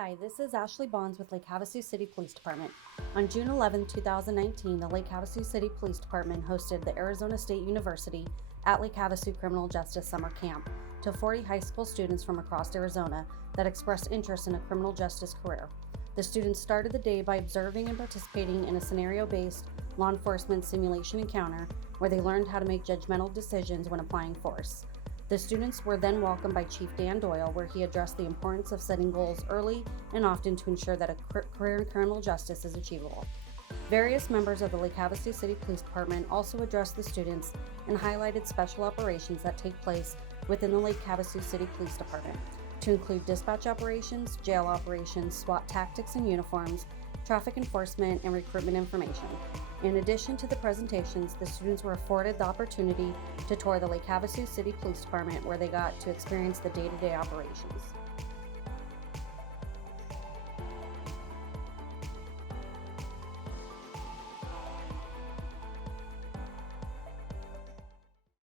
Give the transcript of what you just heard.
Hi, this is Ashley Bonds with Lake Havasu City Police Department. On June 11, 2019, the Lake Havasu City Police Department hosted the Arizona State University at Lake Havasu Criminal Justice Summer Camp to 40 high school students from across Arizona that expressed interest in a criminal justice career. The students started the day by observing and participating in a scenario-based law enforcement simulation encounter where they learned how to make judgmental decisions when applying force. The students were then welcomed by Chief Dan Doyle, where he addressed the importance of setting goals early and often to ensure that a career in criminal justice is achievable. Various members of the Lake Havasu City Police Department also addressed the students and highlighted special operations that take place within the Lake Havasu City Police Department, to include dispatch operations, jail operations, SWAT tactics and uniforms, traffic enforcement, and recruitment information. In addition to the presentations, the students were afforded the opportunity to tour the Lake Havasu City Police Department, where they got to experience the day-to-day operations.